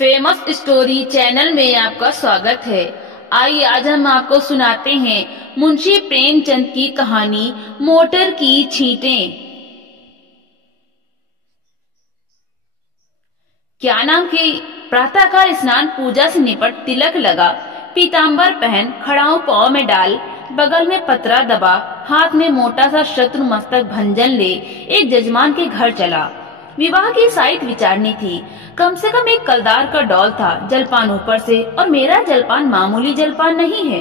Famous story channel में आपका स्वागत है। आइए आज हम आपको सुनाते हैं मुंशी प्रेमचंद की कहानी मोटर की छींटें। क्या नाम की प्रातःकाल स्नान पूजा से निपट तिलक लगा, पीताम्बर पहन, खड़ाऊ पाँव में डाल, बगल में पतरा दबा, हाथ में मोटा सा शत्रु मस्तक भंजन ले एक जजमान के घर चला। विवाह की साइत विचारनी थी। कम से कम एक कलदार का डौल था, जलपान ऊपर से, और मेरा जलपान मामूली जलपान नहीं है।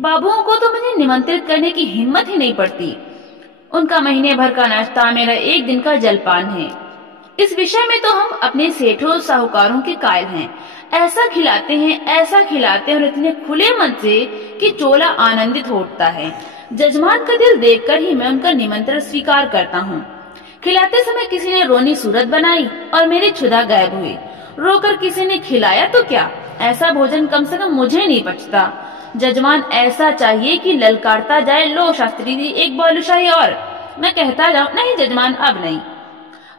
बाबुओं को तो मुझे निमंत्रित करने की हिम्मत ही नहीं पड़ती। उनका महीने भर का नाश्ता मेरा एक दिन का जलपान है। इस विषय में तो हम अपने सेठों साहूकारों के कायल हैं। ऐसा खिलाते हैं और इतने खुले मन से कि चोला आनंदित हो उठता है। जजमान का दिल देखकर ही मैं उनका निमंत्रण स्वीकार करता हूँ। खिलाते समय किसी ने रोनी सूरत बनाई और मेरे क्षुधा गायब हुई। रोकर किसी ने खिलाया तो क्या, ऐसा भोजन कम से कम मुझे नहीं पचता। जजमान ऐसा चाहिए कि ललकारता जाए, लो शास्त्री जी एक बालूशाही और। मैं कहता जाऊं, नहीं जजमान अब नहीं।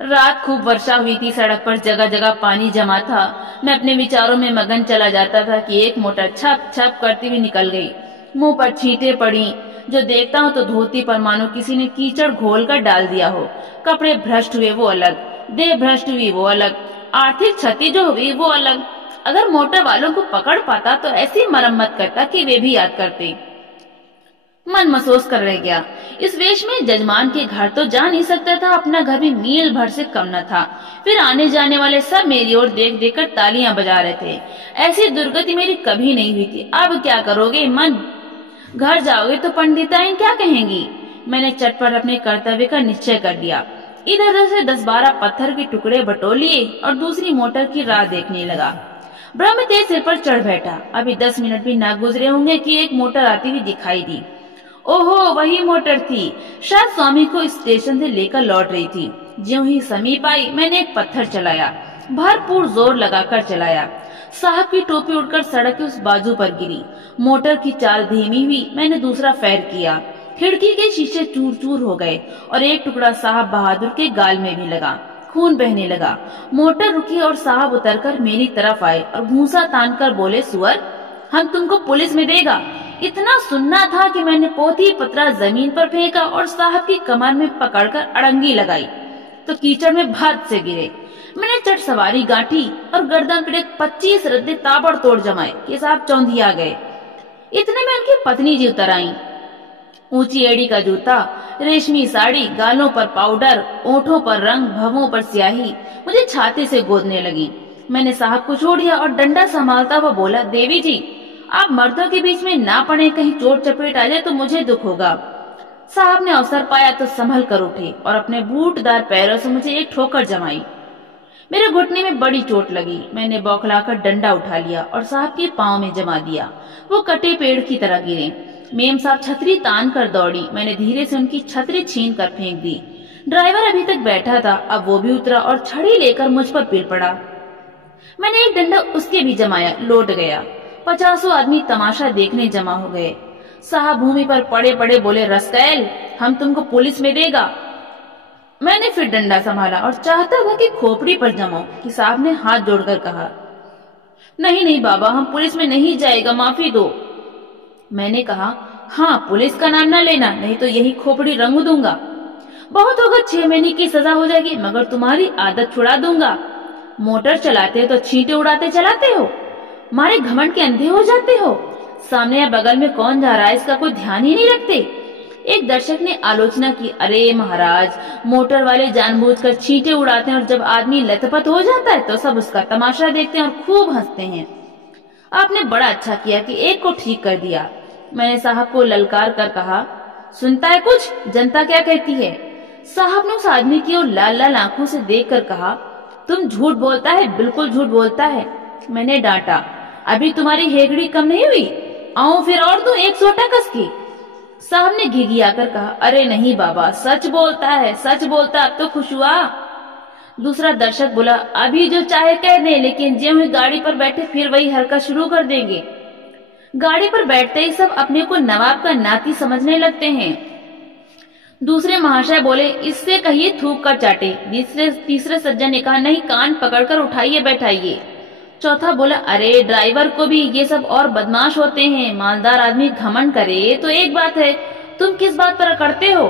रात खूब वर्षा हुई थी, सड़क पर जगह जगह पानी जमा था। मैं अपने विचारों में मगन चला जाता था कि एक मोटर छप छप करती हुई निकल गई। मुंह पर छींटे पड़ी, जो देखता हूँ तो धोती पर मानो किसी ने कीचड़ घोल कर डाल दिया हो। कपड़े भ्रष्ट हुए वो अलग, देह भ्रष्ट हुई वो अलग, आर्थिक क्षति जो हुई वो अलग। अगर मोटर वालों को पकड़ पाता तो ऐसी मरम्मत करता कि वे भी याद करते। मन महसूस कर रह गया। इस वेश में जजमान के घर तो जा नहीं सकता था, अपना घर भी मील भर से कम न था। फिर आने जाने वाले सब मेरी ओर देख देख कर तालियां बजा रहे थे। ऐसी दुर्गति मेरी कभी नहीं हुई थी। अब क्या करोगे मन, घर जाओगे तो पंडिताइन क्या कहेंगी। मैंने चटपट अपने कर्तव्य का निश्चय कर लिया। इधर उधर से 10-12 पत्थर के टुकड़े बटोर लिए और दूसरी मोटर की राह देखने लगा। ब्रह्म तेज सिर पर चढ़ बैठा। अभी 10 मिनट भी ना गुजरे होंगे कि एक मोटर आती हुई दिखाई दी। ओहो, वही मोटर थी। शायद स्वामी को स्टेशन से लेकर लौट रही थी। ज्यों ही समीप आई मैंने एक पत्थर चलाया, भरपूर जोर लगाकर चलाया। साहब की टोपी उड़कर सड़क के उस बाजू पर गिरी। मोटर की चाल धीमी हुई। मैंने दूसरा फैर किया। खिड़की के शीशे चूर चूर हो गए और एक टुकड़ा साहब बहादुर के गाल में भी लगा। खून बहने लगा। मोटर रुकी और साहब उतरकर मेरी तरफ आए और घूंसा तान कर बोले, सुअर, हम तुमको पुलिस में देगा। इतना सुनना था कि मैंने पोथी पत्रा जमीन पर फेंका और साहब की कमर में पकड़कर अड़ंगी लगाई तो कीचड़ में भद से गिरे। मैंने चट सवारी गांठी और गर्दन पर 25 रद्दे ताबड़तोड़ जमाए कि साहब चौंधिया गए। इतने में उनकी पत्नी जी उतर आई। ऊंची एड़ी का जूता, रेशमी साड़ी, गालों पर पाउडर, ओठों पर रंग, भवों पर स्याही, मुझे छाती से गोदने लगी। मैंने साहब को छोड़ दिया और डंडा संभालता हुआ बोला, देवी जी आप मर्दों के बीच में ना पड़े, कहीं चोट चपेट आ जाए तो मुझे दुख होगा। साहब ने अवसर पाया तो संभल कर उठे और अपने बूटदार पैरों से मुझे एक ठोकर जमाई। मेरे घुटने में बड़ी चोट लगी। मैंने बौखलाकर डंडा उठा लिया और साहब के पांव में जमा दिया। वो कटे पेड़ की तरह गिरे। मेम साहब छतरी तान कर दौड़ी। मैंने धीरे से उनकी छतरी छीन कर फेंक दी। ड्राइवर अभी तक बैठा था, अब वो भी उतरा और छड़ी लेकर मुझ पर गिर पड़ा। मैंने एक डंडा उसके भी जमाया, लौट गया। 50 आदमी तमाशा देखने जमा हो गए। साहब भूमि पर पड़े पड़े बोले, रस्कैल, हम तुमको पुलिस में देगा। मैंने फिर डंडा संभाला और चाहता था कि खोपड़ी पर जमाऊं कि साहब ने हाथ जोड़कर कहा, नहीं नहीं बाबा, हम पुलिस में नहीं जाएगा, माफी दो। मैंने कहा, हाँ पुलिस का नाम न लेना, नहीं तो यही खोपड़ी रंग दूंगा। बहुत होगा 6 महीने की सजा हो जाएगी, मगर तुम्हारी आदत छुड़ा दूंगा। मोटर चलाते हो तो छींटे उड़ाते चलाते हो, मारे घमंड के अंधे हो जाते हो। सामने या बगल में कौन जा रहा है इसका कोई ध्यान ही नहीं रखते। एक दर्शक ने आलोचना की, अरे महाराज, मोटर वाले जानबूझकर छींटे उड़ाते हैं और जब आदमी लथपथ हो जाता है तो सब उसका तमाशा देखते हैं और खूब हंसते हैं। आपने बड़ा अच्छा किया कि एक को ठीक कर दिया। मैंने साहब को ललकार कर कहा, सुनता है कुछ, जनता क्या कहती है। साहब ने उस आदमी की ओर लाल लाल आंखों से देख कर कहा, तुम झूठ बोलता है, बिल्कुल झूठ बोलता है। मैंने डांटा, अभी तुम्हारी हेगड़ी कम नहीं हुई, आऊं फिर और दूं 1 सोटा कस की। साहब ने घिघियाकर कहा, अरे नहीं बाबा, सच बोलता है, सच बोलता, अब तो खुश हुआ। दूसरा दर्शक बोला, अभी जो चाहे कह दे, लेकिन ज्यों ही गाड़ी पर बैठे फिर वही हरकत शुरू कर देंगे। गाड़ी पर बैठते ही सब अपने को नवाब का नाती समझने लगते हैं। दूसरे महाशय बोले, इससे कहिए थूक कर चाटे। तीसरे सज्जन ने कहा, नहीं, कान पकड़कर उठाइए बैठाइए। चौथा बोला, अरे ड्राइवर को भी ये सब और बदमाश होते हैं, मालदार आदमी घमंड करे तो एक बात है, तुम किस बात पर करते हो।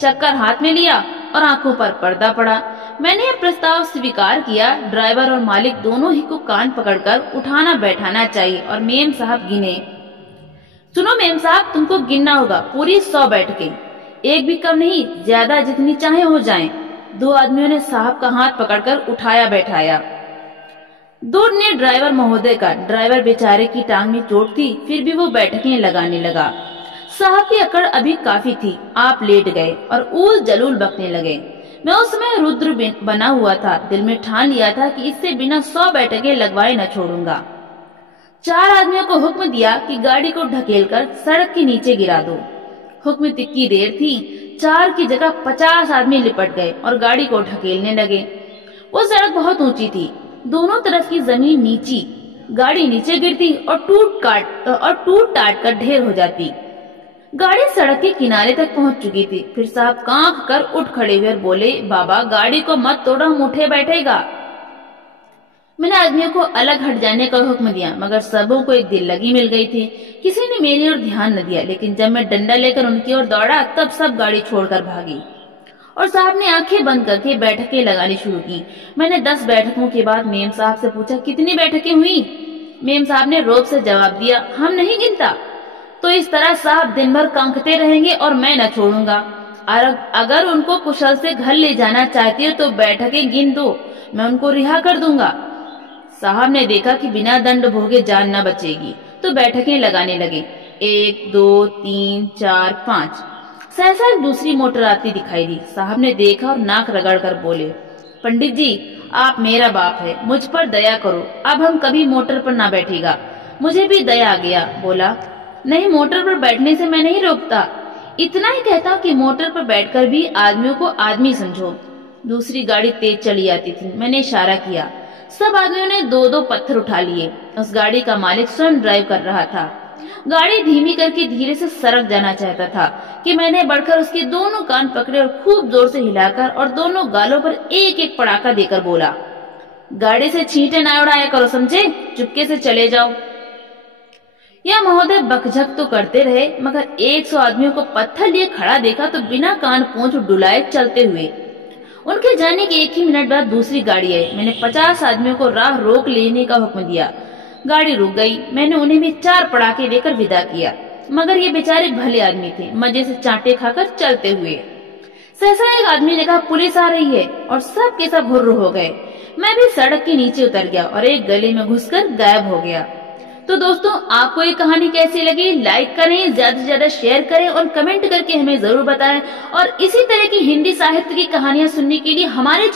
चक्कर हाथ में लिया और आंखों पर पर्दा पड़ा। मैंने यह प्रस्ताव स्वीकार किया। ड्राइवर और मालिक दोनों ही को कान पकड़कर उठाना बैठाना चाहिए और मेम साहब गिने। सुनो मेम साहब, तुमको गिनना होगा पूरी 100 बैठकें, एक भी कम नहीं, ज्यादा जितनी चाहे हो जाएं। 2 आदमियों ने साहब का हाथ पकड़कर उठाया बैठाया। दूर ने ड्राइवर महोदय का। ड्राइवर बेचारे की टांग में चोट थी, फिर भी वो बैठकें लगाने लगा। साहब की अकड़ अभी काफी थी। आप लेट गए और ऊल जलूल बकने लगे। मैं उस समय रुद्र बना हुआ था। दिल में ठान लिया था कि इससे बिना 100 बैठकें लगवाए न छोड़ूंगा। 4 आदमियों को हुक्म दिया कि गाड़ी को ढकेलकर सड़क के नीचे गिरा दो। हुक्म की देर थी। 4 की जगह 50 आदमी लिपट गए और गाड़ी को ढकेलने लगे। वो सड़क बहुत ऊंची थी, दोनों तरफ की जमीन नीची। गाड़ी नीचे गिरती और टूट टाट कर ढेर हो जाती। गाड़ी सड़क के किनारे तक पहुंच चुकी थी। फिर साहब कांप कर उठ खड़े हुए और बोले, बाबा गाड़ी को मत तोड़ो, हम उठे बैठेगा। मैंने आदमियों को अलग हट जाने का हुक्म दिया, मगर सबों को एक दिल लगी मिल गई थी। किसी ने मेरी ओर ध्यान न दिया, लेकिन जब मैं डंडा लेकर उनकी ओर दौड़ा तब सब गाड़ी छोड़कर भागी और साहब ने आंखें बंद करके बैठकें लगानी शुरू की। मैंने 10 बैठकों के बाद मेम साहब से पूछा, कितनी बैठकें हुई। मेम साहब ने रोब से जवाब दिया, हम नहीं गिनता। तो इस तरह साहब दिन भर कांखते रहेंगे और मैं न छोड़ूंगा। अगर उनको कुशल से घर ले जाना चाहती हो तो बैठकें गिन दो, मैं उनको रिहा कर दूंगा। साहब ने देखा कि बिना दंड भोगे जान न बचेगी, तो बैठकें लगाने लगे। 1 2 3 4 5। सहसा एक दूसरी मोटर आती दिखाई दी। साहब ने देखा और नाक रगड़ कर बोले, पंडित जी आप मेरा बाप है, मुझ पर दया करो, अब हम कभी मोटर पर ना बैठेगा। मुझे भी दया आ गया। बोला, नहीं, मोटर पर बैठने से मैं नहीं रोकता, इतना ही कहता कि मोटर पर बैठकर भी आदमियों को आदमी समझो। दूसरी गाड़ी तेज चली आती थी। मैंने इशारा किया। सब आदमियों ने 2-2 पत्थर उठा लिए। उस गाड़ी का मालिक स्वयं ड्राइव कर रहा था। गाड़ी धीमी करके धीरे से सरक जाना चाहता था कि मैंने बढ़कर उसके दोनों कान पकड़े और खूब जोर से हिलाकर और दोनों गालों पर एक एक पड़ाका देकर बोला, गाड़ी से छींटे ना उड़ाया करो, समझे, चुपके से चले जाओ। यह महोदय बकझक तो करते रहे, मगर 100 आदमियों को पत्थर लिए खड़ा देखा तो बिना कान पूंछ डुलाए चलते हुए। उनके जाने के 1 ही मिनट बाद दूसरी गाड़ी आई। मैंने 50 आदमियों को राह रोक लेने का हुक्म दिया। गाड़ी रुक गई। मैंने उन्हें भी 4 पड़ाके देकर विदा किया, मगर ये बेचारे भले आदमी थे, मजे से चांटे खाकर चलते हुए। सहसा एक आदमी ने कहा, पुलिस आ रही है, और सब के सब हुर्र हो गए। मैं भी सड़क के नीचे उतर गया और एक गली में घुसकर गायब हो गया। तो दोस्तों, आपको ये कहानी कैसी लगी? लाइक करें, ज्यादा से ज्यादा शेयर करें और कमेंट करके हमें जरूर बताएं। और इसी तरह की हिंदी साहित्य की कहानियां सुनने के लिए हमारे